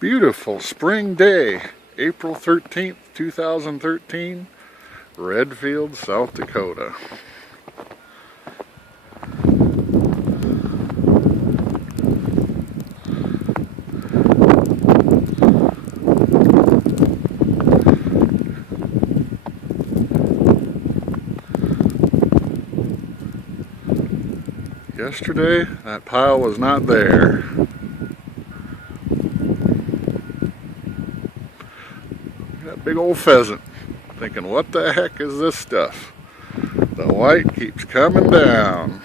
Beautiful spring day, April 13th, 2013, Redfield, South Dakota. Yesterday, that pile was not there. That big old pheasant, thinking, what the heck is this stuff? The white keeps coming down.